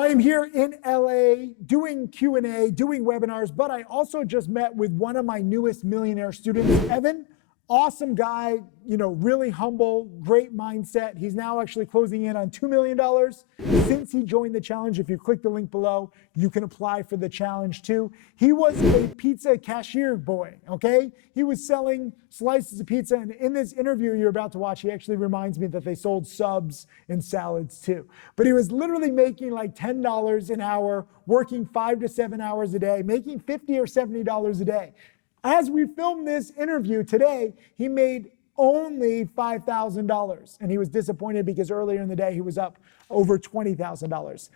I am here in LA doing Q&A, doing webinars, but I also just met with one of my newest millionaire students, Evan. Awesome guy, really humble, great mindset. He's now actually closing in on $2 million since he joined the challenge. If you click the link below, you can apply for the challenge too. He was a pizza cashier boy, okay? He was selling slices of pizza, and in this interview you're about to watch, he actually reminds me that they sold subs and salads too. But he was literally making like $10 an hour, working 5 to 7 hours a day, making $50 or $70 a day. As we filmed this interview today, he made only $5,000, and he was disappointed because earlier in the day he was up over $20,000.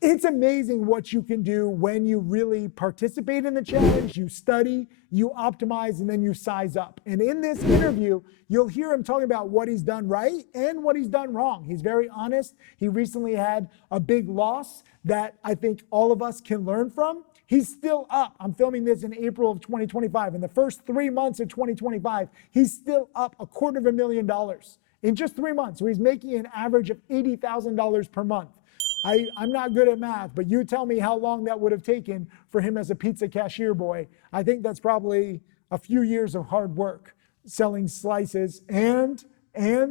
It's amazing what you can do when you really participate in the challenge, you study, you optimize, and then you size up. And in this interview, you'll hear him talking about what he's done right and what he's done wrong. He's very honest. He recently had a big loss that I think all of us can learn from. He's still up. I'm filming this in April of 2025. In the first 3 months of 2025, he's still up $250,000 in just 3 months. So he's making an average of $80,000 per month. I'm not good at math, but you tell me how long that would have taken for him as a pizza cashier boy. I think that's probably a few years of hard work selling slices and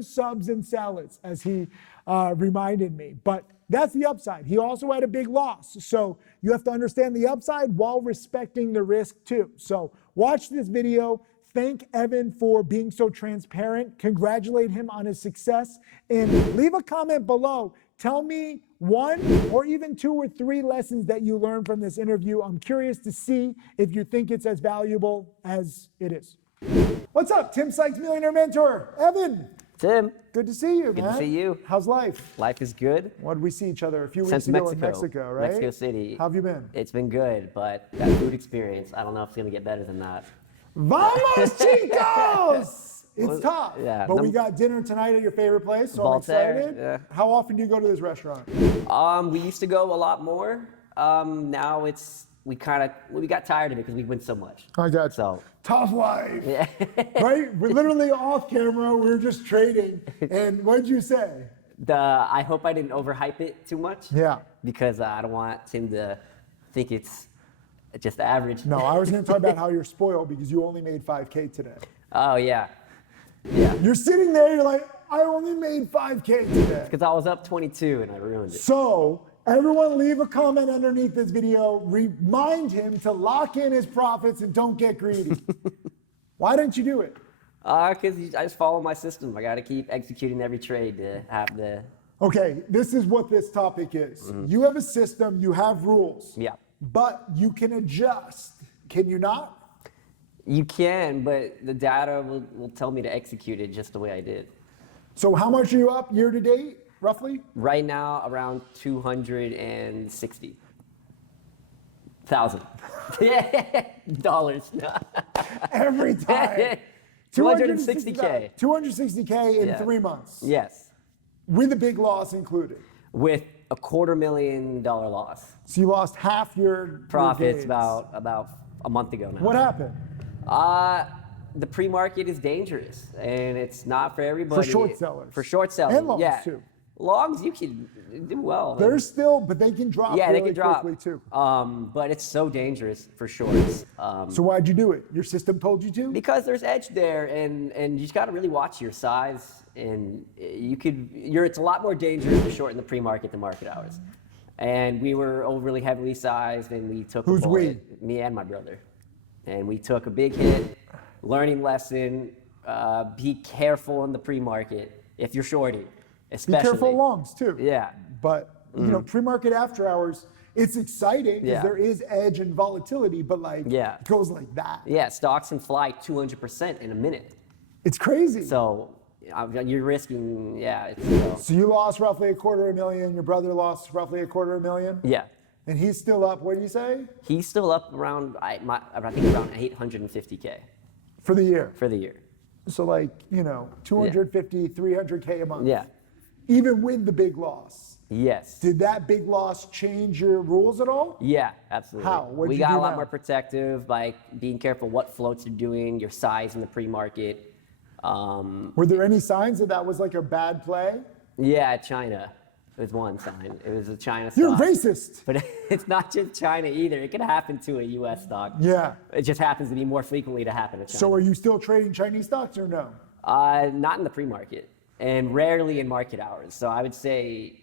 subs and salads, as he reminded me. But that's the upside. He also had a big loss. So you have to understand the upside while respecting the risk too. So watch this video. Thank Evan for being so transparent. Congratulate him on his success. And leave a comment below. Tell me 1 or even 2 or 3 lessons that you learned from this interview. I'm curious to see if you think it's as valuable as it is. What's up, Tim Sykes, Millionaire Mentor? Evan. Tim. Good to see you, man. Good to see you. How's life? Life is good. When did we see each other? A few weeks ago in Mexico, right? Mexico City. How have you been? It's been good, but that food experience, I don't know if it's going to get better than that. Vamos, chicos! It's tough. Yeah. But we got dinner tonight at your favorite place, so I'm excited. Yeah. How often do you go to this restaurant? We used to go a lot more. Now we got tired of it because we win so much. I got you. So tough life. Yeah. Right? We're literally off camera. We were just trading. And what did you say? I hope I didn't overhype it too much. Yeah. Because I don't want Tim to think it's just average. No, I was going to talk about how you're spoiled because you only made $5K today. Oh, yeah. Yeah. You're sitting there, you're like, I only made $5K today. Because I was up 22 and I ruined it. So, everyone leave a comment underneath this video. Remind him to lock in his profits and don't get greedy. Why didn't you do it? Because I just follow my system. I got to keep executing every trade to have the... Okay, this is what this topic is. Mm-hmm. You have a system, you have rules. Yeah. But you can adjust. Can you not? You can, but the data will tell me to execute it just the way I did. So how much are you up year to date, roughly? Right now, around 260,000 dollars. Every time. 260K. 260K in 3 months. Yes. With a big loss included. With a $250,000 loss. So you lost half your profits your about a month ago now. What happened? The pre-market is dangerous, and it's not for everybody. For short sellers. For short sellers, and longs too. Longs, you can do well. They're still, but they can drop really they can drop quickly too. But it's so dangerous for shorts. So why'd you do it? Your system told you to? Because there's edge there, and you just got to really watch your size, and it's a lot more dangerous to short in the pre-market than market hours. And we were overly heavily sized, and we took Who's a bullet. Me and my brother. And we took a big hit. Learning lesson, be careful in the pre-market if you're shorting, especially. Be careful longs too. Yeah. But, pre-market after hours, it's exciting because there is edge and volatility, but it goes like that. Yeah, stocks can fly 200% in a minute. It's crazy. So you're risking, So you lost roughly $250,000. Your brother lost roughly $250,000? Yeah. And he's still up, what did you say? He's still up around, I think around 850K. For the year? For the year. So 250, 300K a month. Yeah. Even with the big loss. Yes. Did that big loss change your rules at all? Yeah, absolutely. How? We got a lot more protective, like being careful what floats you're doing, your size in the pre-market. Were there any signs that was like a bad play? Yeah, China. It was one sign. It was a China You're stock. racist. But it's not just China either. It can happen to a U.S. stock. Yeah. It just happens to be more frequently to happen to China. So are you still trading Chinese stocks or no? Not in the pre-market, and rarely in market hours. So I would say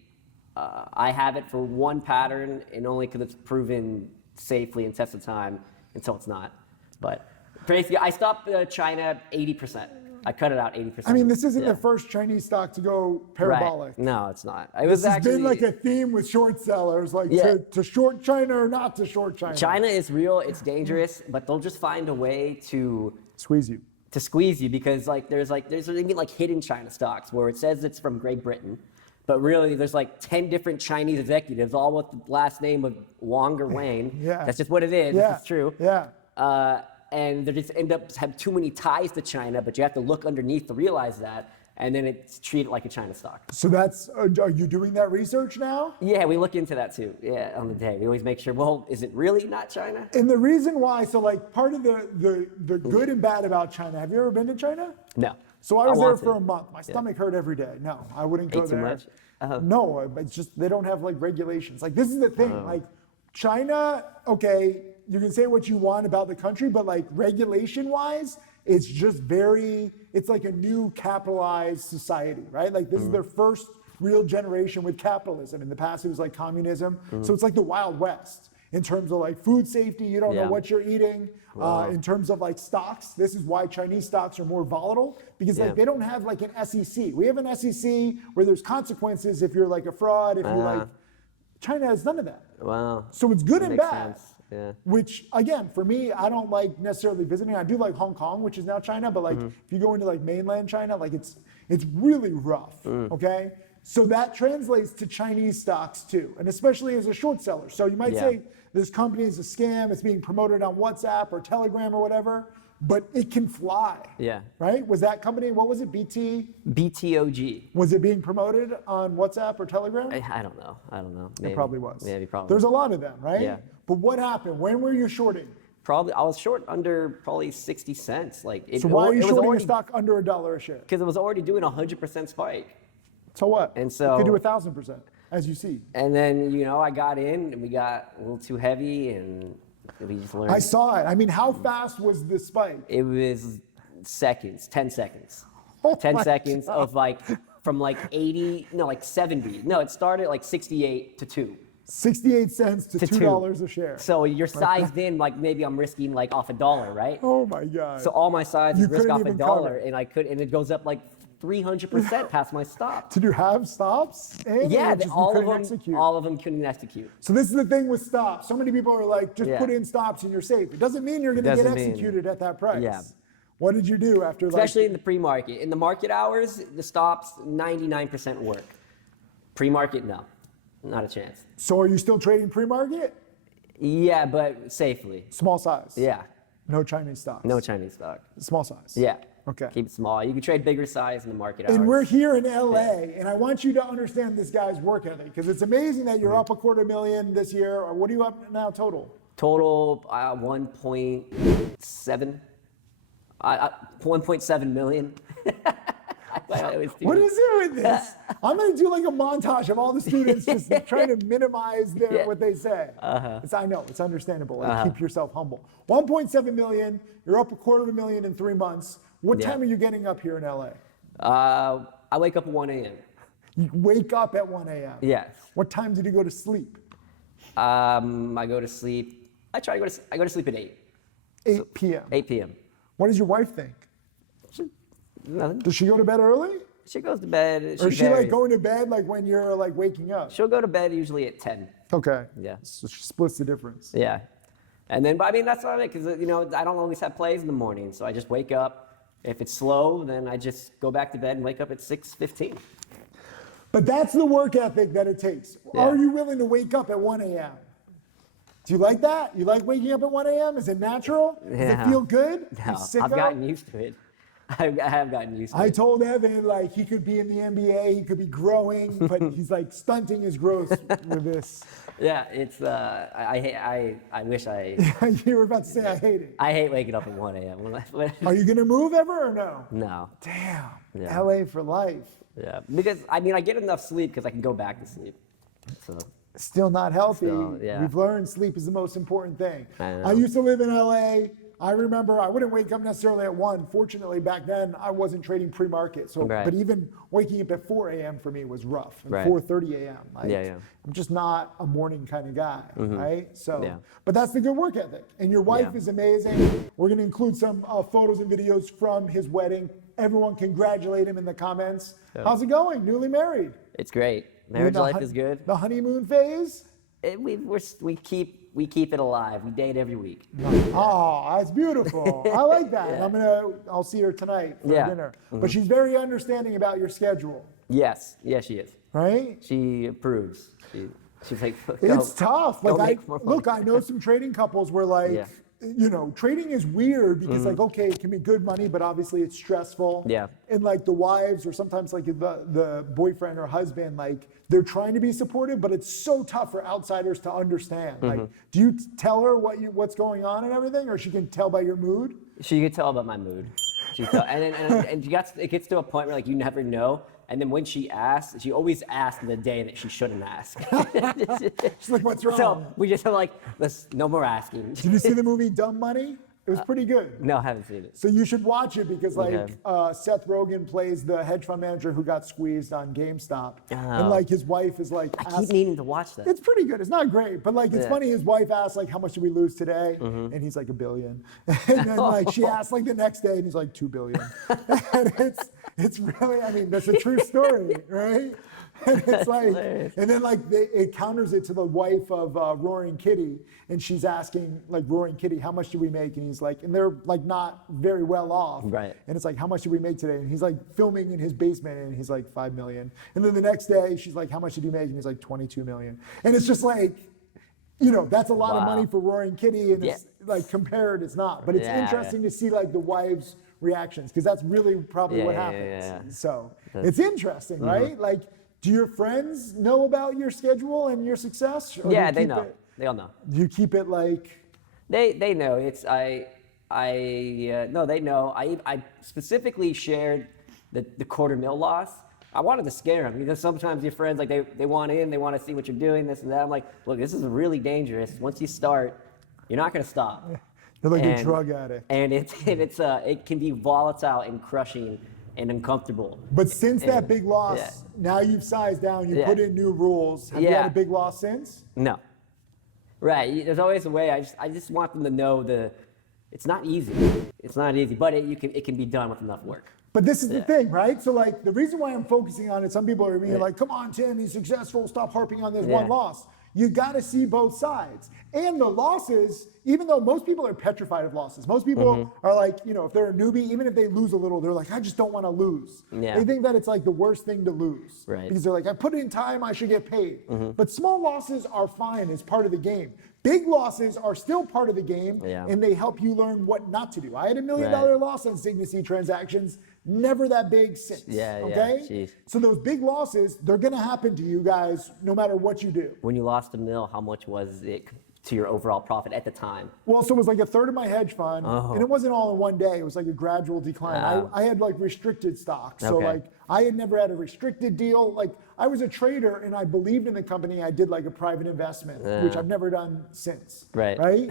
I have it for one pattern, and only because it's proven safely and tested time until it's not. But basically, I stopped China 80%. I cut it out 80%. I mean, this isn't Yeah. the first Chinese stock to go parabolic. Right. No, it's not. It was This has actually been like a theme with short sellers, like Yeah. to short China or not to short China. China is real. It's dangerous, but they'll just find a way to Squeeze you. squeeze you because there's even like hidden China stocks where it says it's from Great Britain, but really there's like 10 different Chinese executives, all with the last name of Wang or Wayne. Yeah. That's just what it is. Yeah. It's true. Yeah. And they just end up have too many ties to China, but you have to look underneath to realize that, and then it's treated like a China stock. So that's, are you doing that research now? Yeah, we look into that too. Yeah, on the day. We always make sure, well, is it really not China? And the reason why, so like part of the good and bad about China, have you ever been to China? No. So I was there want for to. a month. My stomach hurt every day. No, I wouldn't go Ate too there. much? No, it's just they don't have like regulations. Like this is the thing. Like China, okay, you can say what you want about the country, but like regulation-wise, it's just it's like a new capitalized society, right? Like this is their first real generation with capitalism. In the past, it was like communism. So it's like the Wild West in terms of like food safety. You don't know Yeah. what you're eating. In terms of like stocks, this is why Chinese stocks are more volatile because like they don't have like an SEC. We have an SEC where there's consequences if you're like a fraud, if you're like, China has none of that. Wow. So it's good and Makes bad. sense. Yeah. Which again, for me, I don't like necessarily visiting. I do like Hong Kong, which is now China, but like if you go into like mainland China, like it's really rough. Okay. So that translates to Chinese stocks too, and especially as a short seller. So you might say this company is a scam, it's being promoted on WhatsApp or Telegram or whatever, but it can fly. Yeah. Right? Was that company, what was it, BT? BTOG. Was it being promoted on WhatsApp or Telegram? I don't know. Maybe. It probably was. Maybe probably. There's a lot of them, right? Yeah. But what happened? When were you shorting? Probably I was short under probably 60 cents. Like So why are you shorting a stock under $1 a share? Because it was already doing 100% spike. So what? And so you could do 1,000%, as you see. And then I got in and we got a little too heavy and we just learned. I saw it. I mean, how fast was the spike? It was seconds, 10 seconds. Oh 10 my seconds God. of like from like 80, no, like 70. No, it started like 68 to 2. 68 cents to To $2 a share. So you're sized in like maybe I'm risking like off $1, right? Oh my God. So all my sides You is risk couldn't off even $1 cover. and it goes up like 300% past my stop. Did you have stops? And Yeah, or just you all of couldn't them, execute? all of them couldn't execute. So this is the thing with stops. So many people are like, just Yeah. put in stops and you're safe. It doesn't mean you're going to get Doesn't mean- executed at that price. Yeah. What did you do after Especially like? in the pre-market. In the market hours, the stops 99% work. Pre-market, no, not a chance. So are you still trading pre-market? Yeah, but safely. Small size. Yeah, No Chinese stocks. no Chinese stock. Small size. Yeah. Okay. Keep it small. You can trade bigger size in the market hours. And we're here in LA, and I want you to understand this guy's work ethic because it's amazing that you're up $250,000 this year. Or what are you up now total? Total 1.7. 1.7 million. What is it with this? I'm going to do like a montage of all the students just trying to minimize what they say. I know, it's understandable. Like, keep yourself humble. 1.7 million, you're up $250,000 in 3 months. What time are you getting up here in LA? I wake up at 1 a.m. You wake up at 1 a.m. Yes. What time did you go to sleep? I go to sleep. I go to sleep at 8. 8 p.m. 8 p.m. What does your wife think? Nothing. Does she go to bed early? She goes to bed. Or is she like varies. going to bed like when you're like waking up? She'll go to bed usually at 10. Okay. Yeah. So she splits the difference. Yeah. And then, but I mean, that's not it, because, I don't always have plays in the morning. So I just wake up. If it's slow, then I just go back to bed and wake up at 6:15. But that's the work ethic that it takes. Yeah. Are you willing to wake up at 1 a.m.? Do you like that? You like waking up at 1 a.m.? Is it natural? Does it Yeah. feel good? No, You sicko? I've gotten used to it. I have gotten used to I it. told Evan like he could be in the NBA, he could be growing, but he's like stunting his growth with this. Yeah, it's I wish I You were about to say I hate it. I hate waking up at 1 a.m. Are you gonna move ever or no? No. Damn. Yeah. LA for life. Yeah, because I mean, I get enough sleep because I can go back to sleep. So Still not healthy. Still, yeah. We've learned sleep is the most important thing. I know. I used to live in LA. I remember I wouldn't wake up necessarily at 1. Fortunately, back then I wasn't trading pre-market. So, Right. but even waking up at 4 a.m. for me was rough. And Right. 4:30 a.m. Like, Yeah. I'm just not a morning kind of guy, right? So, Yeah. but that's the good work ethic. And your wife Yeah. is amazing. We're going to include some photos and videos from his wedding. Everyone congratulate him in the comments. Yeah. How's it going? Newly married. It's great. You in Marriage the life hun- is good. The honeymoon phase? We keep it alive. We date every week. Oh, that's beautiful. I like that. Yeah. And I'll see her tonight for Yeah. dinner. But she's very understanding about your schedule, Yes, she is. right? She approves. She's like, It's tough. go Like make more money. look, I know some trading couples where like, Yeah. trading is weird because like, okay, it can be good money, but obviously it's stressful. Yeah. And like the wives or sometimes like the boyfriend or husband, like they're trying to be supportive, but it's so tough for outsiders to understand. Like, do you tell her what's going on and everything, or she can tell by your mood? She could tell about my mood. And it gets to a point where like you never know. And then when she asks, she always asks the day that she shouldn't ask. She's like, what's wrong? So we just are like, no more asking. Did you see the movie Dumb Money? It was pretty good. No, I haven't seen it. So you should watch it because like Okay. Seth Rogen plays the hedge fund manager who got squeezed on GameStop. And Oh. like his wife is like, I keep meaning to watch that. it's pretty good. It's not great, but like it's Yeah. funny. His wife asked like, how much did we lose today? And he's like, $1 billion. And then like she asked like the next day and he's like, $2 billion. And it's really, I mean, that's a true story, right? And it's like, hilarious. and then like it counters it to the wife of Roaring Kitty, and she's asking like Roaring Kitty, how much did we make? And he's like, and they're like not very well off. Right. And it's like, how much did we make today? And he's like filming in his basement, and he's like, 5 million. And then the next day, she's like, how much did you make? And he's like, 22 million. And it's just like, that's a lot of Wow. money for Roaring Kitty, and Yeah. it's like compared, it's not. But it's Yeah, interesting to see like the wives' reactions because that's really probably Yeah, what yeah, happens. yeah, yeah. So it's interesting, right? Like, do your friends know about your schedule and your success? Or do Yeah, you they keep know. it- They all know. Do you keep it like? They know. No, they know. I specifically shared the $250,000 loss. I wanted to scare them because sometimes your friends, like they want in, they want to see what you're doing, this and that. I'm like, look, this is really dangerous. Once you start, you're not going to stop. They're like a And- drug addict. And it can be volatile and crushing and uncomfortable. But since that And- big loss, yeah. now you've sized down, you Yeah. put in new rules. Have you had Yeah. a big loss since? No. Right. There's always a way. I just want them to know it's not easy. It's not easy, but it can be done with enough work. But this is the Yeah. thing, right? So like the reason why I'm focusing on it, some people are being Yeah. like, come on, Tim, he's successful. Stop harping on this Yeah. one loss. You got to see both sides. And the losses, even though most people are petrified of losses, most people Mm-hmm. are like, if they're a newbie, even if they lose a little, they're like, I just don't want to lose. Yeah. They think that it's like the worst thing to lose. Right. Because they're like, I put in time, I should get paid. Mm-hmm. But small losses are fine, it's part of the game. Big losses are still part of the game, Yeah. and they help you learn what not to do. I had $1 million Right. loss on Signacy transactions, never that big since. Yeah, yeah, okay? jeez. So those big losses, they're gonna happen to you guys no matter what you do. When you lost $1 million, how much was it to your overall profit at the time? Well, so it was like a third of my hedge fund, Oh. and it wasn't all in one day. It was like a gradual decline. Wow. I had like restricted stocks, so Okay. like I had never had a restricted deal. Like I was a trader and I believed in the company. I did like a private investment, which I've never done since. Right. Right.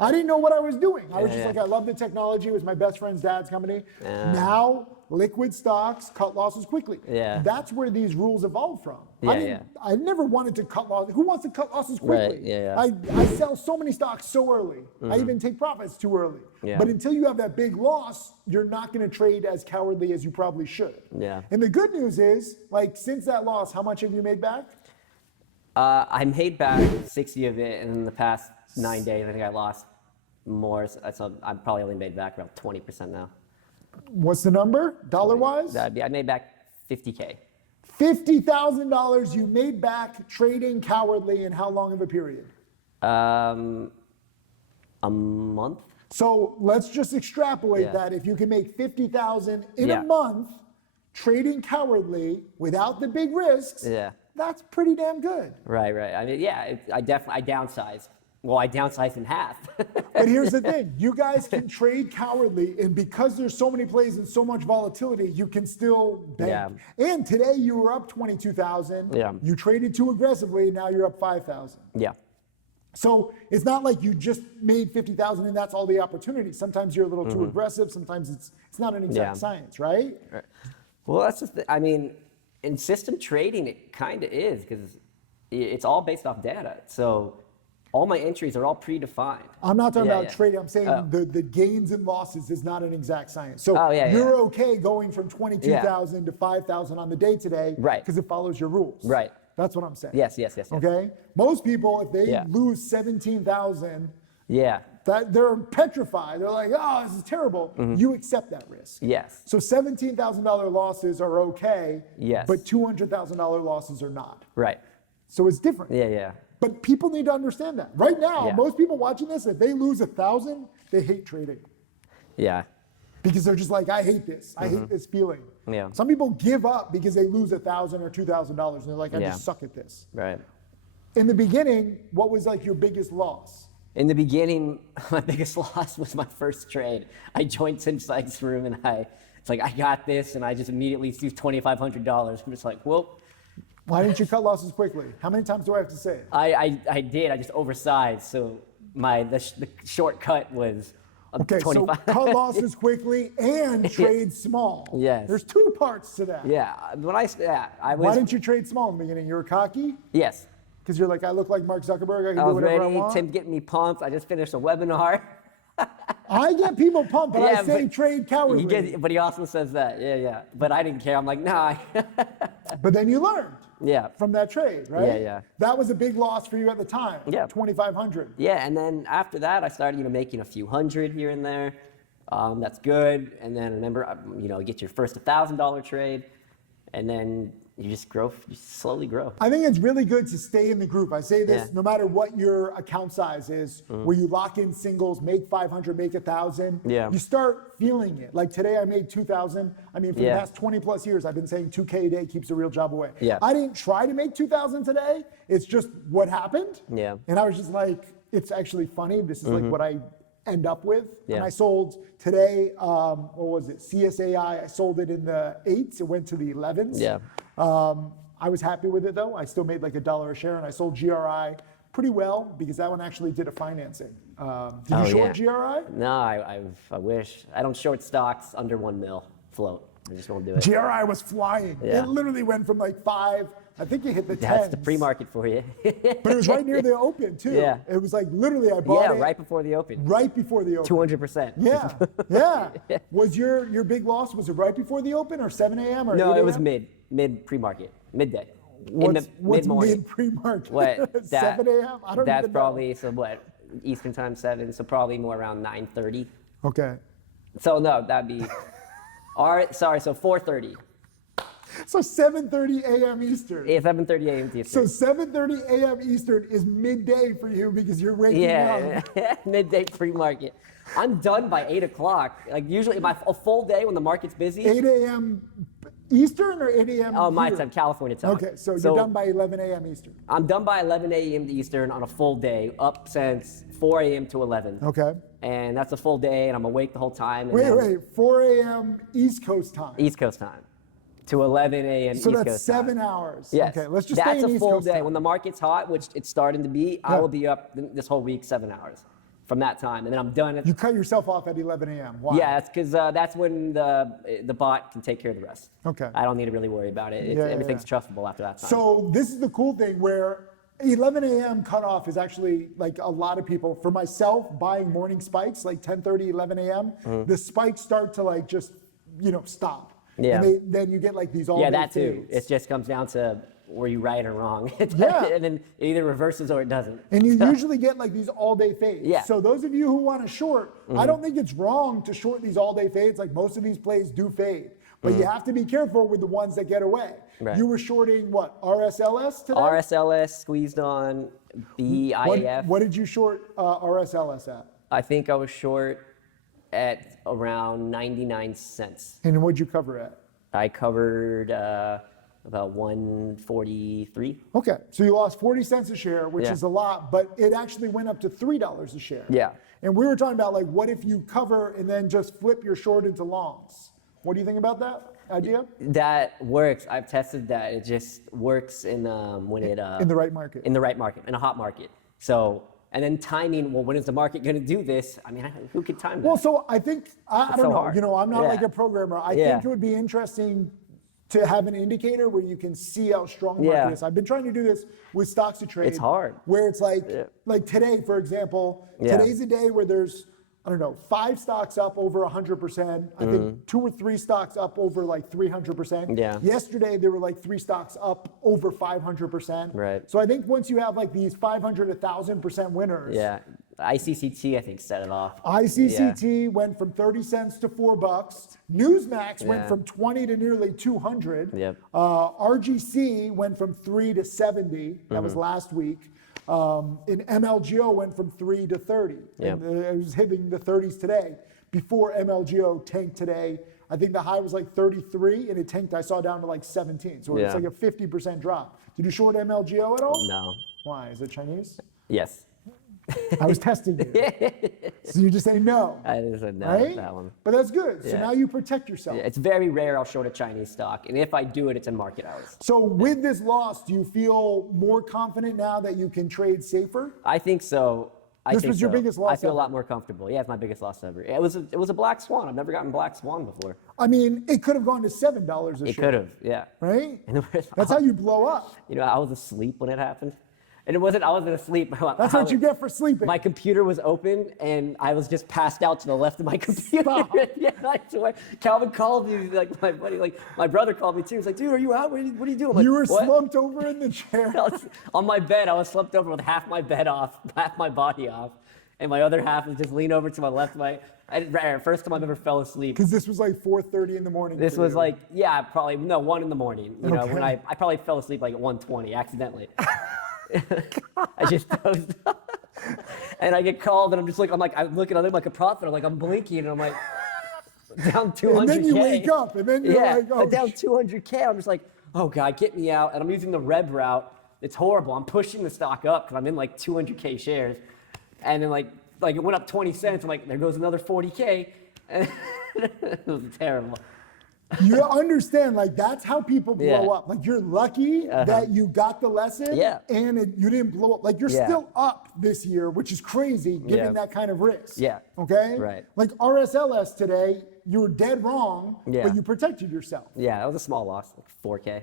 I didn't know what I was doing. I was just Yeah. like, I love the technology. It was my best friend's dad's company. Yeah. Now liquid stocks cut losses quickly. Yeah. That's where these rules evolved from. Yeah, I never wanted to cut losses. Who wants to cut losses quickly? Right, yeah, yeah. I sell so many stocks so early. I even take profits too early. Yeah. But until you have that big loss, you're not going to trade as cowardly as you probably should. Yeah. And the good news is, like, since that loss, how much have you made back? I made back 60 of it, and in the past 9 days, I think I lost more. So I probably only made back around 20% now. What's the number, dollar-wise? I made back 50K. $50,000 you made back trading cowardly in how long of a period? A month. So let's just extrapolate Yeah. that. If you can make 50,000 in Yeah. a month trading cowardly without the big risks, Yeah. that's pretty damn good. Right. I mean, yeah. I downsized well, I downsized in half. But here's the thing, you guys can trade cowardly, and because there's so many plays and so much volatility, you can still bank. Yeah. And today you were up 22,000. Yeah. You traded too aggressively, now you're up 5,000. Yeah. So it's not like you just made 50,000 and that's all the opportunity. Sometimes you're a little too aggressive. Sometimes it's not an exact science, right? Well, that's just, I mean, in system trading, it kind of is because it's all based off data. So all my entries are all predefined. I'm not talking about trading. I'm saying the gains and losses is not an exact science. So you're okay going from 22,000 to 5,000 on the day today, right? Because it follows your rules, right? That's what I'm saying. Yes. Okay. Most people, if they lose 17,000, that they're petrified. They're like, oh, this is terrible. You accept that risk. Yes. So $17,000 losses are okay. Yes. But $200,000 losses are not. Right. So it's different. Yeah. But people need to understand that. Right now, most people watching this, if they lose 1,000, they hate trading. Yeah. Because they're just like, I hate this. I hate this feeling. Yeah. Some people give up because they lose $1,000 or $2,000, and they're like, I just suck at this. Right. In the beginning, what was like your biggest loss? In the beginning, my biggest loss was my first trade. I joined Tim Sykes' room, and it's like, I got this, and I just immediately used $2,500. I'm just like, well. Why didn't you cut losses quickly? How many times do I have to say it? I did. I just oversized. So the shortcut was. Okay, 25. So cut losses quickly and trade small. Yes. There's two parts to that. Yeah. I was. Why didn't you trade small in the beginning? You were cocky? Yes. Because you're like, I look like Mark Zuckerberg. I can do whatever ready. I want. Tim getting me pumped. I just finished a webinar. I get people pumped, but I say trade cowardly. But he also says that. Yeah. But I didn't care. I'm like, nah. But then you learned. Yeah. From that trade, right? Yeah. That was a big loss for you at the time. Yeah. 2,500. Yeah, and then after that, I started, making a few hundred here and there. That's good. And then remember, get your first $1,000 trade, and then you just grow. You slowly grow. I think it's really good to stay in the group. I say this no matter what your account size is, where you lock in singles, make 500, make 1,000. Yeah. You start feeling it. Like today, I made 2,000. I mean, for the past 20 plus years, I've been saying 2K a day keeps a real job away. Yeah. I didn't try to make 2,000 today. It's just what happened. Yeah. And I was just like, it's actually funny. This is like what I end up with. Yeah. And I sold today, what was it? CSAI. I sold it in the 8s. It went to the 11s. Yeah. I was happy with it though. I still made like $1 a share, and I sold GRI pretty well because that one actually did a financing. Did you short GRI? No, I wish. I don't short stocks under 1 mil float. I just won't do it. GRI was flying. Yeah. It literally went from like 5. I think it hit the 10s. That's the pre-market for you. But it was right near the open too. Yeah. It was like literally I bought it. right before the open. Right before the open. 200%. Yeah. Was your big loss, was it right before the open or 7 a.m. or 8 No, a.m.? it was mid pre-market, midday. What's mid-morning. mid pre-market? What? 7 a.m.? I don't That's even probably, know. so what, Eastern time 7, so probably more around 9:30. Okay. So no, that'd be, all right, sorry, so 4:30. So 7:30 a.m. Eastern. Yeah, 7:30 a.m. Eastern. So 7:30 a.m. Eastern is midday for you because you're waking up. Midday pre-market. I'm done by 8 o'clock. Like usually a full day when the market's busy. 8 a.m. Eastern or 8 a.m. Oh, my here? time, California time. Okay, so you're done by 11 a.m. Eastern. I'm done by 11 a.m. Eastern on a full day, up since 4 a.m. to 11. Okay. And that's a full day, and I'm awake the whole time. And Wait, 4 a.m. East Coast time. East Coast time to 11 a.m. So East that's Coast 7 time. hours. Yes. Okay, let's just that's stay in a East full Coast day. time. When the market's hot, which it's starting to be, I will be up this whole week 7 hours from that time, and then I'm done. You cut yourself off at 11 a.m. Why? Yeah, that's because that's when the bot can take care of the rest. Okay. I don't need to really worry about it. Everything's trustable after that time. So this is the cool thing where 11 a.m. cutoff is actually like a lot of people. For myself, buying morning spikes like 10:30, 11 a.m. The spikes start to like just stop. Yeah. And then you get like these all-day that too. fades. It just comes down to were you right or wrong. Yeah. And then it either reverses or it doesn't. And you usually get like these all-day fades. Yeah. So those of you who want to short, I don't think it's wrong to short these all-day fades. Like most of these plays do fade. But you have to be careful with the ones that get away. Right. You were shorting what, RSLS today? RSLS squeezed on BIAF. What did you short RSLS at? I think I was short at around 99 cents. And what'd you cover at? I covered about 143. Okay, so you lost 40 cents a share, which Yeah. is a lot, but it actually went up to $3 a share. Yeah. And we were talking about like, what if you cover and then just flip your short into longs? What do you think about that idea? That works. I've tested that. It just works in when it In the right market. in the right market, in a hot market. So, and then timing. Well, when is the market going to do this? I mean, who could time that? Well, so I think, I don't so know, hard. you know, I'm not Yeah. like a programmer. I Yeah. think it would be interesting to have an indicator where you can see how strong the Yeah. market is. I've been trying to do this with stocks to trade. It's hard. Where it's like, Yeah. like today, for example, Yeah. today's a day where there's, I don't know, 5 stocks up over 100%. I think 2 or 3 stocks up over like 300%. Yeah. Yesterday, there were like 3 stocks up over 500%. Right. So I think once you have like these 500, 1,000% winners. Yeah, ICCT I think set it off. ICCT went from 30 cents to $4. Newsmax went Yeah. from 20 to nearly 200. Yep. RGC went from 3 to 70. That was last week. And MLGO went from 3 to 30. Yep. And it was hitting the 30s today. Before MLGO tanked today, I think the high was like 33, and it tanked, I saw, down to like 17. So it's Yeah. like a 50% drop. Did you short MLGO at all? No. Why? Is it Chinese? Yes. I was testing you. So you just say no. I just said no to Right? that one. But that's good. So Yeah. now you protect yourself. Yeah, it's very rare I'll short a Chinese stock, and if I do it, it's in market hours. So with this loss, do you feel more confident now that you can trade safer? I think so. This was your biggest loss I feel ever. a lot more comfortable. Yeah, it's my biggest loss ever. It was a black swan. I've never gotten black swan before. I mean, it could have gone to $7 a It share. could have, yeah. Right? And That's how you blow up. You know, I was asleep when it happened. And it wasn't, I wasn't asleep. That's what you get for sleeping. My computer was open and I was just passed out to the left of my computer. Stop. Yeah, I swear. Calvin called me, like my buddy, like my brother called me too. He's like, dude, are you out? What are you doing? I'm like, You were "What?" slumped over in the chair. I was on my bed. I was slumped over with half my bed off, half my body off. And my other half was just leaned over to my left. First time I've ever fell asleep. Because this was like 4:30 in the morning. This for was you. like, yeah, probably, no, 1 in the morning. You know, when Okay. I probably fell asleep like at 1:20 accidentally. I just dozed off. And I get called and I'm looking at him like a prophet. I'm like, I'm blinking and I'm like, down 200K. And then you wake up and then you're Yeah, like, oh, I'm down 200K. I'm just like, oh God, get me out. And I'm using the Reb route. It's horrible. I'm pushing the stock up because I'm in like 200K shares. And then like it went up 20 cents. I'm like, there goes another 40K. And it was terrible. You understand, like that's how people blow Yeah. up. Like you're lucky that you got the lesson Yeah. and you didn't blow up. Like you're Yeah. still up this year, which is crazy given Yeah. that kind of risk. Yeah. Okay? Right. Like RSLS today, you were dead wrong, Yeah. but you protected yourself. Yeah, that was a small loss, like 4K.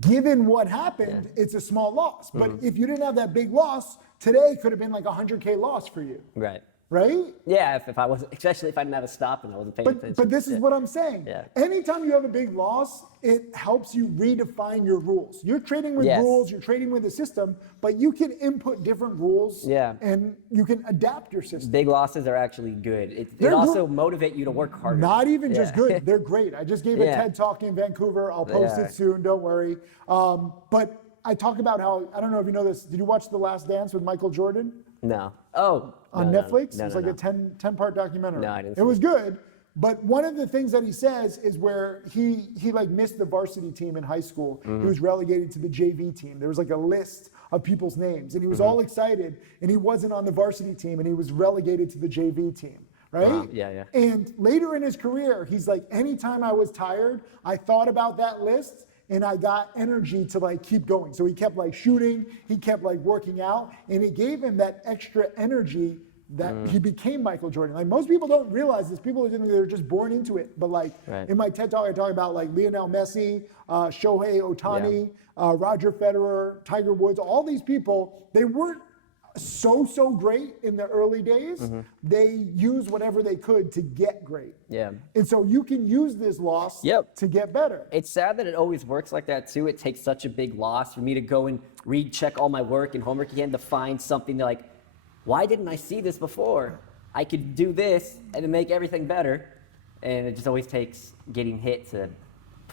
Given what happened, it's a small loss. But if you didn't have that big loss, today could have been like a 100K loss for you. Right. Right? Yeah, if I wasn't, especially if I didn't have a stop and I wasn't paying attention. But this is what I'm saying. Yeah. Anytime you have a big loss, it helps you redefine your rules. You're trading with Yes. rules, you're trading with a system, but you can input different rules Yeah. and you can adapt your system. Big losses are actually good. It They're also motivate you to work harder. Not even just Yeah. good, they're great. I just gave a Yeah. TED talk in Vancouver. I'll post Yeah. it soon, don't worry. But I talk about how, I don't know if you know this, did you watch The Last Dance with Michael Jordan? No. Oh. On no, Netflix. No, It was no, like no. a 10-part documentary. No, I didn't It see was it. good. But one of the things that he says is where he like missed the varsity team in high school. Mm-hmm. He was relegated to the JV team. There was like a list of people's names and he was Mm-hmm. all excited and he wasn't on the varsity team and he was relegated to the JV team. Right? Wow. Yeah, yeah. And later in his career, he's like, anytime I was tired, I thought about that list and I got energy to like keep going. So he kept like shooting, he kept like working out, and it gave him that extra energy that he became Michael Jordan. Like most people don't realize this. People they're just born into it. But like Right. in my TED talk, I talk about like Lionel Messi, Shohei Ohtani, Roger Federer, Tiger Woods. All these people, they weren't so great in the early days. They used whatever they could to get great. Yeah. And so you can use this loss Yep. to get better. It's sad that it always works like that too. It takes such a big loss for me to go and recheck all my work and homework again to find something like, why didn't I see this before? I could do this and to make everything better. And it just always takes getting hit to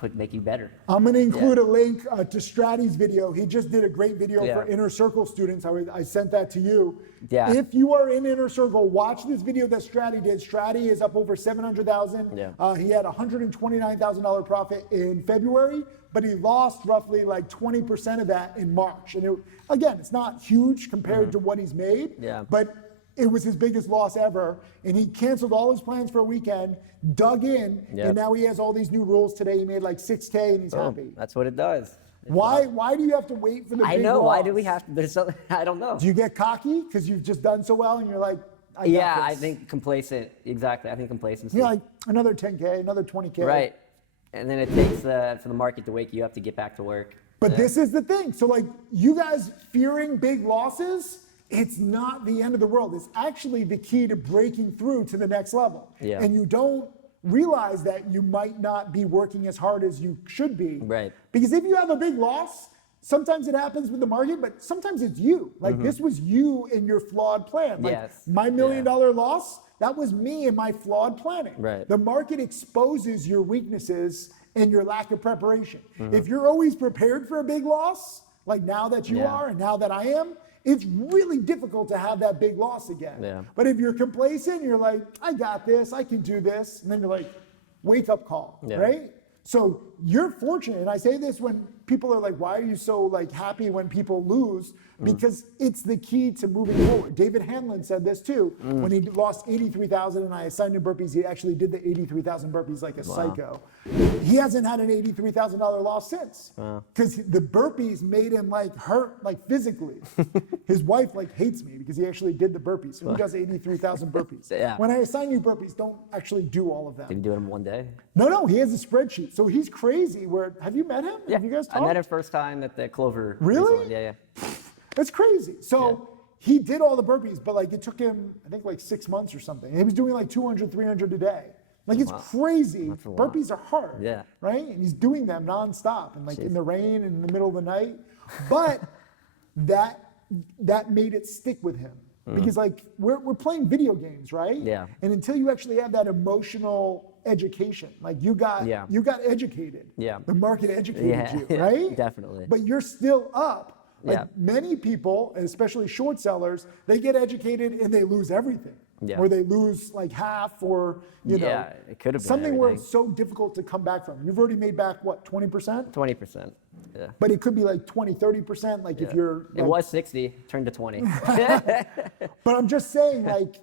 would make you better. I'm going to include a link to Stratty's video. He just did a great video for Inner Circle students. I sent that to you. Yeah. If you are in Inner Circle, watch this video that Stratty did. Stratty is up over 700,000. Yeah. He had $129,000 profit in February, but he lost roughly like 20% of that in March. And again, it's not huge compared to what he's made, but it was his biggest loss ever. And he canceled all his plans for a weekend, dug in, and now he has all these new rules today. He made like 6K and he's happy. That's what it does. Why do you have to wait for the big loss? Why do we have to? There's something, I don't know. Do you get cocky because you've just done so well and you're like, I got this? I think complacent. Exactly. I think complacency. You're like, another 10K, another 20K. Right. And then it takes for the market to wake you up to get back to work. But this is the thing. So like you guys fearing big losses, it's not the end of the world. It's actually the key to breaking through to the next level. Yeah. And you don't realize that you might not be working as hard as you should be. Right. Because if you have a big loss, sometimes it happens with the market, but sometimes it's you. Like this was you and your flawed plan. Like my $1 million loss, that was me and my flawed planning. Right. The market exposes your weaknesses and your lack of preparation. If you're always prepared for a big loss, like now that you are and now that I am, it's really difficult to have that big loss again. Yeah. But if you're complacent, you're like, I got this, I can do this. And then you're like, wake up call, right? So you're fortunate. And I say this when people are like, why are you so like happy when people lose? Because it's the key to moving forward. David Hanlon said this too. When he lost 83,000 and I assigned him burpees, he actually did the 83,000 burpees like a psycho. He hasn't had an $83,000 loss since. Because the burpees made him like hurt like physically. His wife like hates me because he actually did the burpees. So he does 83,000 burpees. When I assign you burpees, don't actually do all of them. Did you do them one day? No, he has a spreadsheet. So he's crazy. Have you met him? Yeah. Have you guys talked? I met him first time at the Clover. Really? Resort. Yeah. That's crazy. So he did all the burpees, but like it took him, I think like 6 months or something. And he was doing like 200, 300 a day. Like it's crazy. Burpees are hard, right? And he's doing them nonstop and like in the rain and in the middle of the night. But that made it stick with him. Because like we're playing video games, right? Yeah. And until you actually have that emotional education, like you got educated. Yeah. The market educated you, right? Definitely. But you're still up. Like many people, and especially short sellers, they get educated and they lose everything. Or they lose like half, or you know, it could have been something where everything. it's so difficult to come back from. You've already made back what, 20%? 20%. Yeah. But it could be like 20, 30%. Like if you're. It was 60, turned to 20. But I'm just saying, like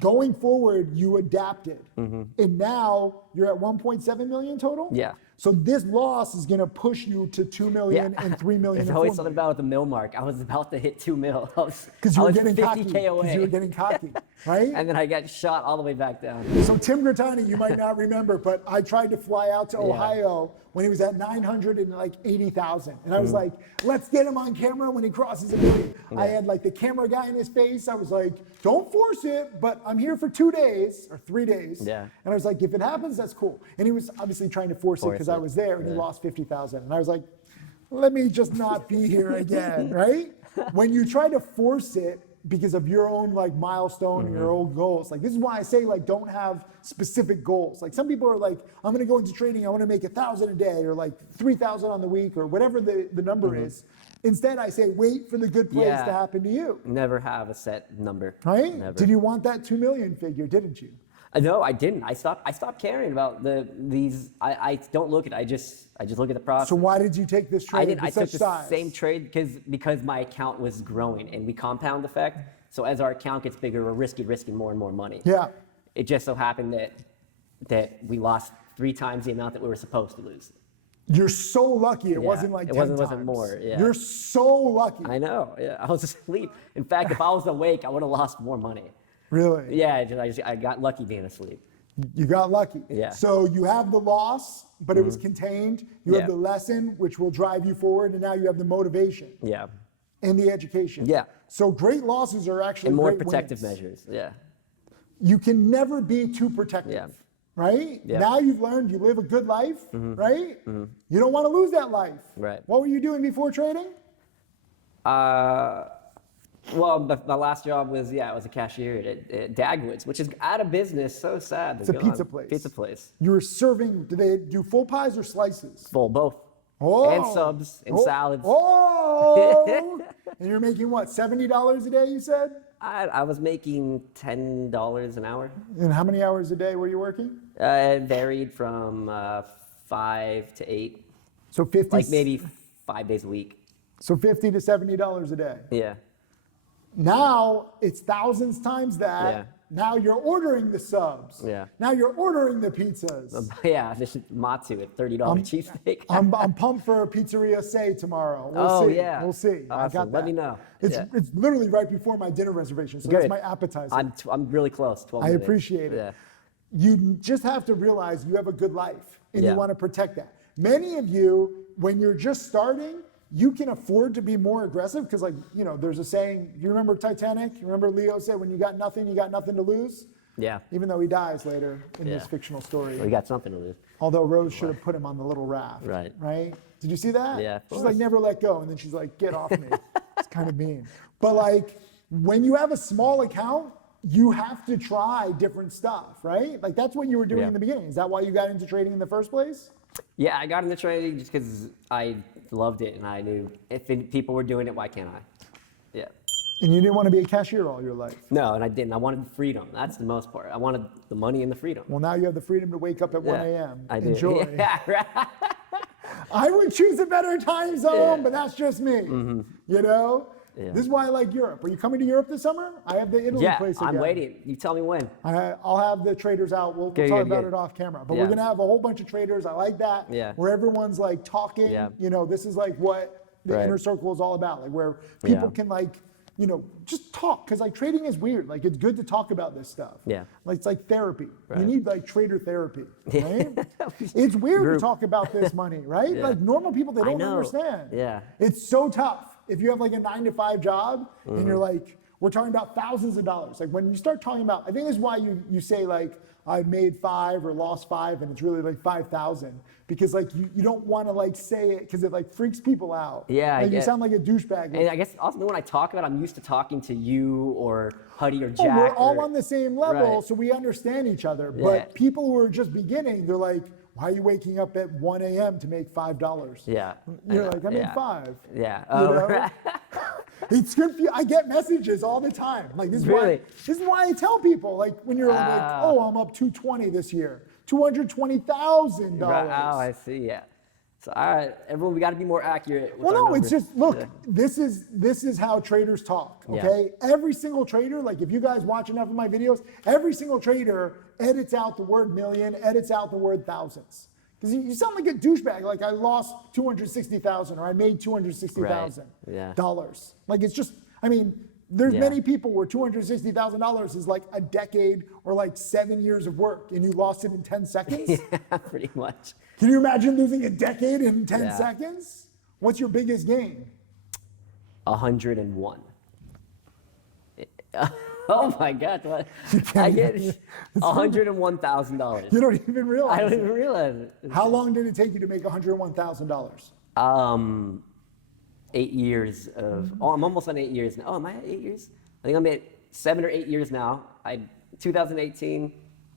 going forward, you adapted, and now you're at 1.7 million total. Yeah. So this loss is going to push you to 2 million and 3 million. There's always something about the mil mark. I was about to hit 2 mil. Because you were getting 50K cocky. away. Because you were getting cocky, right? And then I got shot all the way back down. So Tim Grattani, you might not remember, but I tried to fly out to Ohio when he was at 980,000. And I was like, let's get him on camera when he crosses a million. I had like the camera guy in his face. I was like, don't force it, but I'm here for 2 days or 3 days. Yeah. And I was like, if it happens, that's cool. And he was obviously trying to force it because I was there, and he lost 50,000. And I was like, let me just not be here again, right? When you try to force it because of your own like milestone and your own goals, like this is why I say like don't have specific goals. Like some people are like, I'm gonna go into trading, I wanna make 1,000 a day or like 3,000 on the week or whatever the number is. Instead, I say wait for the good plays to happen to you. Never have a set number. Right? Never. Did you want that 2 million figure, didn't you? No, I didn't. I stopped caring about these. I don't look at it. I just look at the profit. So why did you take this trade? I took the same trade because my account was growing and we compound effect. So as our account gets bigger, we're risking more and more money. Yeah. It just so happened that we lost 3 times the amount that we were supposed to lose. You're so lucky it wasn't like 10 times. It wasn't more. Yeah. You're so lucky. I know. Yeah. I was asleep. In fact, if I was awake, I would have lost more money. Really? Yeah, I got lucky being asleep. You got lucky. Yeah. So you have the loss, but it was contained. You have the lesson, which will drive you forward, and now you have the motivation. Yeah. And the education. Yeah. So great losses are actually and more great protective wins. measures. Yeah. You can never be too protective. Yeah. Right? Yeah. Now you've learned you live a good life, right? You don't want to lose that life. Right. What were you doing before trading? Well, my last job was, I was a cashier at Dagwood's, which is out of business. So sad. It's a pizza place. Pizza place. You were serving, do they do full pies or slices? Full, both. Oh. And subs and salads. Oh. And you're making what, $70 a day, you said? I was making $10 an hour. And how many hours a day were you working? It varied from 5 to 8. So 50. Like maybe 5 days a week. So $50 to $70 a day. Yeah. Now it's thousands times that. Yeah. Now you're ordering the subs. Yeah. Now you're ordering the pizzas. Yeah, this is Matsu at $30 cheesesteak. I'm pumped for Pizzeria Say tomorrow. We'll Oh, see. yeah. We'll see. I Awesome. got that. Let me know. It's Yeah. it's literally right before my dinner reservation, so Good. that's my appetizer. I'm really close. 12 I minutes. appreciate it. Yeah. You just have to realize you have a good life and Yeah. you want to protect that. Many of you, when you're just starting, you can afford to be more aggressive because, like, you know, there's a saying, you remember Titanic? You remember Leo said, when you got nothing to lose? Yeah. Even though he dies later in Yeah. this fictional story. We got something to lose. Although Rose should have put him on the little raft. Right. Right? Did you see that? Yeah, of She's course. like, never let go. And then she's like, get off me. It's kind of mean. But like, when you have a small account, you have to try different stuff, right? Like, that's what you were doing Yeah. in the beginning. Is that why you got into trading in the first place? Yeah, I got into trading just because I loved it and I knew if people were doing it, why can't I? Yeah. And you didn't want to be a cashier all your life. No, and I didn't. I wanted the freedom. That's the most part. I wanted the money and the freedom. Well, now you have the freedom to wake up at 1 a.m. I do. Enjoy. Yeah, right. I would choose a better time zone, Yeah. but that's just me. You know? Yeah. This is why I like Europe. Are you coming to Europe this summer? I have the Italy Yeah, place again. I'm waiting. You tell me when. I'll have the traders out. We'll Good, talk good, about good. it off camera. But Yeah. we're gonna have a whole bunch of traders. I like that. Yeah. Where everyone's like talking. Yeah. You know, this is like what the Right. inner circle is all about. Like where people Yeah. can like, you know, just talk. Cause like trading is weird. Like it's good to talk about this stuff. Yeah. Like it's like therapy. You Right. need like trader therapy. Right? It's weird Group. to talk about this money, right? Yeah. Like normal people, they I don't know. understand. Yeah. It's so tough. If you have like a 9-to-5 job and you're Mm-hmm. like, we're talking about thousands of dollars. Like when you start talking about, I think this is why you say like, I made 5 or lost 5 and it's really like 5,000 because like you don't want to like say it because it like freaks people out. Yeah, I like, you get- sound like a douchebag. And I guess also when I talk about it, I'm used to talking to you or Huddy or Oh, Jack. we're all or- on the same level, Right. so we understand each other. Yeah. But people who are just beginning, they're like, why are you waking up at 1 a.m. to make $5? Yeah. You're know, like, I made yeah. 5. Yeah. You Oh, know? right. It's good for you. I get messages all the time. Like this is why Really? this is why I tell people, like when you're like, oh, I'm up 220 this year. $220,000. Right. Oh, I see. Yeah. So, all right, everyone, we got to be more accurate. With Well, our no, it's numbers. just look. Yeah. This is how traders talk. Yeah. Okay, every single trader, like if you guys watch enough of my videos, every single trader edits out the word million, edits out the word thousands. Because you sound like a douchebag. Like I lost 260,000 or I made 260,000 Yeah. dollars. Like it's just. I mean, there's Yeah. many people where $260,000 is like a decade or like 7 years of work, and you lost it in 10 seconds. Yeah, pretty much. Can you imagine losing a decade in 10 Yeah. seconds? What's your biggest gain? 101. Oh my God! What? I get $101,000. You don't even realize. I don't it. even realize it. How long did it take you to make $101,000? 8 years of. Oh, I'm almost on 8 years now. Oh, am I at 8 years? I think I'm at 7 or 8 years now. 2018.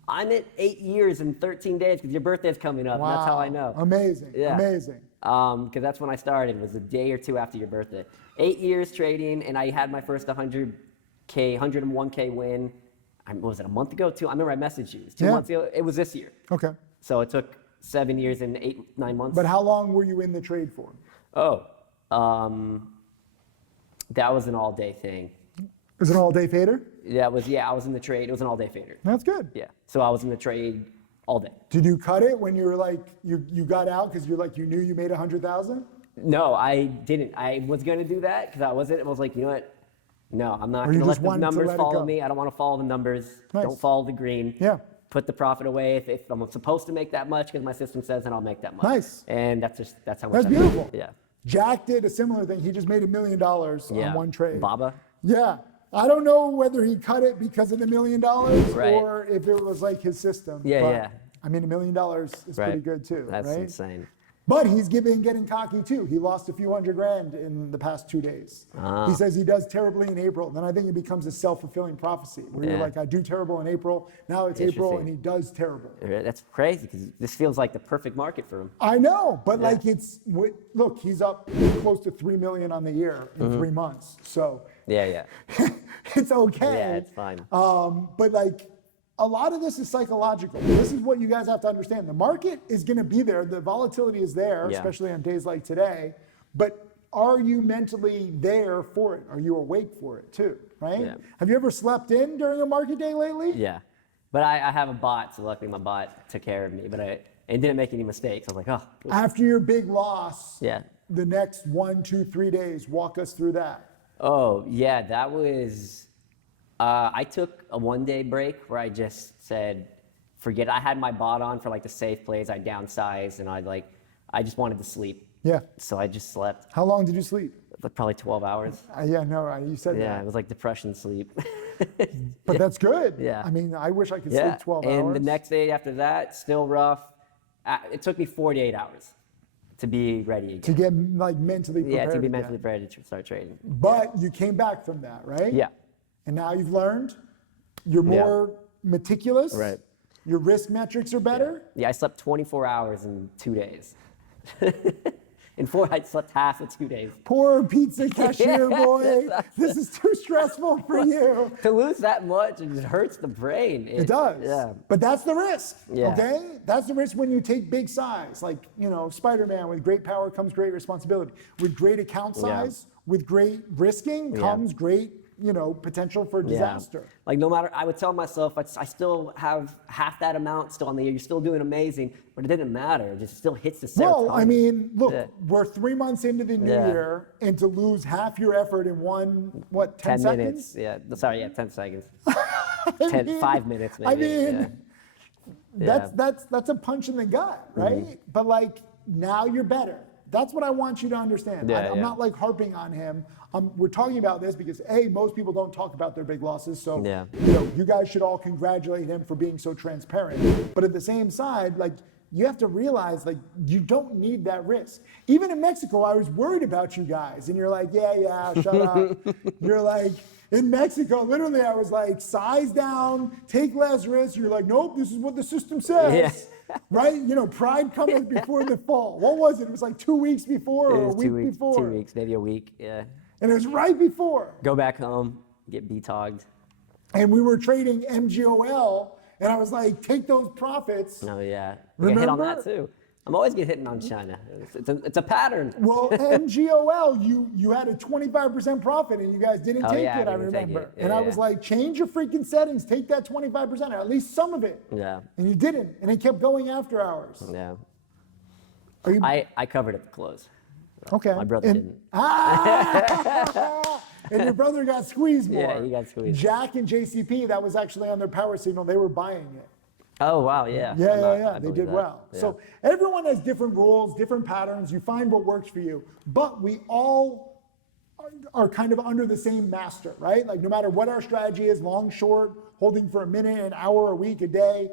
I'm at 8 years and 13 days because your birthday's coming up. And that's how I know. Amazing. Yeah. Amazing. Because that's when I started. Was a day or two after your birthday. 8 years trading, and I had my first 101K win. What was it, a month ago? I remember I messaged you. It was 2 Yeah. months ago. It was this year. Okay. So it took 7 years and 9 months. But how long were you in the trade for? That was an all-day thing. Was it an all-day fader? I was in the trade. It was an all-day fader. That's good. Yeah. So I was in the trade all day. Did you cut it when you were like you got out because you knew you made 100,000? No, I didn't. I was going to do that because I was like, you know what? No, I'm not Or you going to just let the wanted to numbers let it follow go? me. I don't want to follow the numbers. Nice. Don't follow the green. Yeah. Put the profit away. If I'm supposed to make that much because my system says, then I'll make that much. Nice. And that's how much. That's I make. beautiful. Yeah. Jack did a similar thing. He just made $1 million Yeah. on one trade. Baba. Yeah. I don't know whether he cut it because of the $1 million Right. or if it was like his system. Yeah, but, yeah. I mean, $1 million is pretty good too, That's right? insane. But he's getting cocky too. He lost a few $100,000 in the past 2 days. He says he does terribly in April. Then I think it becomes a self-fulfilling prophecy where you're like, I do terrible in April. Now it's April and he does terrible. That's crazy because this feels like the perfect market for him. I know, but like look, he's up close to 3 million on the year in 3 months. So Yeah. it's okay. Yeah, it's fine. But like, a lot of this is psychological. This is what you guys have to understand. The market is going to be there. The volatility is there, especially on days like today. But are you mentally there for it? Are you awake for it too, right? Yeah. Have you ever slept in during a market day lately? Yeah. But I have a bot, so luckily my bot took care of me. But it didn't make any mistakes. I was like, oh. After your big loss, Yeah. the next 1, 2, 3 days, walk us through that. Oh, yeah, that was... I took a 1-day break where I just said, forget it. I had my bot on for like the safe plays. I downsized and I just wanted to sleep. Yeah. So I just slept. How long did you sleep? Like probably 12 hours. Yeah, no, you said Yeah, that. it was like depression sleep. But that's good. Yeah. I mean, I wish I could sleep 12 hours. And the next day after that, still rough. It took me 48 hours to be ready again. To get like mentally prepared. Yeah, to be again. mentally prepared to start trading. But you came back from that, right? Yeah. And now you've learned. You're more meticulous. Right. Your risk metrics are better. Yeah, I slept 24 hours in 2 days. I slept half of 2 days. Poor pizza cashier boy. This is too stressful for you. To lose that much, it just hurts the brain. It does. Yeah. But that's the risk. Yeah. Okay? That's the risk when you take big size. Like, Spider-Man, with great power comes great responsibility. With great account size, with great risking comes great, potential for disaster. Yeah. Like no matter, I would tell myself, I still have half that amount still on the year. You're still doing amazing, but it didn't matter. It just still hits the serotonin. Well, I mean, look, we're 3 months into the new year, and to lose half your effort in 10 seconds? minutes. Yeah, sorry, 10 seconds. 5 minutes maybe. I mean, that's a punch in the gut, right? But like, now you're better. That's what I want you to understand. I'm not like harping on him. We're talking about this because most people don't talk about their big losses. So you guys should all congratulate him for being so transparent. But at the same side, like, you have to realize, like, you don't need that risk. Even in Mexico, I was worried about you guys, and you're like, yeah, shut up. You're like, in Mexico, literally, I was like, size down, take less risk. You're like, nope, this is what the system says. Yeah. Right? Pride cometh before the fall. What was it? It was like 2 weeks before or a week 2 weeks, before. 2 weeks, maybe a week, yeah. And it was right before. Go back home, get BTOG'd. And we were trading MGOL, and I was like, take those profits. Oh, yeah. We get hit on that, too. I'm always getting hit on China. It's a pattern. Well, MGOL, you had a 25% profit, and you guys didn't take it, I remember. And I was like, change your freaking settings. Take that 25%, or at least some of it. Yeah. And you didn't, and it kept going after hours. Yeah. Are you? I covered at the close. Okay. My brother didn't. And your brother got squeezed more. Yeah, he got squeezed. Jack and JCP, that was actually on their power signal. They were buying it. Oh, wow, yeah. Yeah. They did well. Yeah. So everyone has different rules, different patterns. You find what works for you. But we all are kind of under the same master, right? Like, no matter what our strategy is, long, short, holding for a minute, an hour, a week, a day,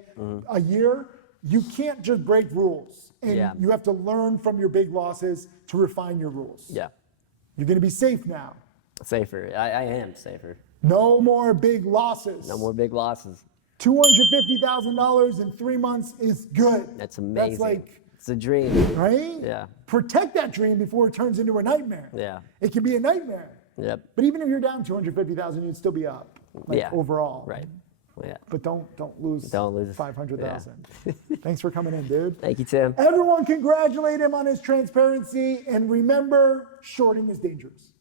a year, you can't just break rules. And you have to learn from your big losses to refine your rules. Yeah. You're going to be safe now. Safer. I am safer. No more big losses. No more big losses. $250,000 in 3 months is good. That's amazing. That's like, it's a dream. right? Yeah. Protect that dream before it turns into a nightmare. Yeah. It can be a nightmare. Yep. But even if you're down 250,000, you'd still be up. Like, overall. Right. Yeah. But don't lose 500,000. Yeah. Thanks for coming in, dude. Thank you, Tim. Everyone congratulate him on his transparency, and remember, shorting is dangerous.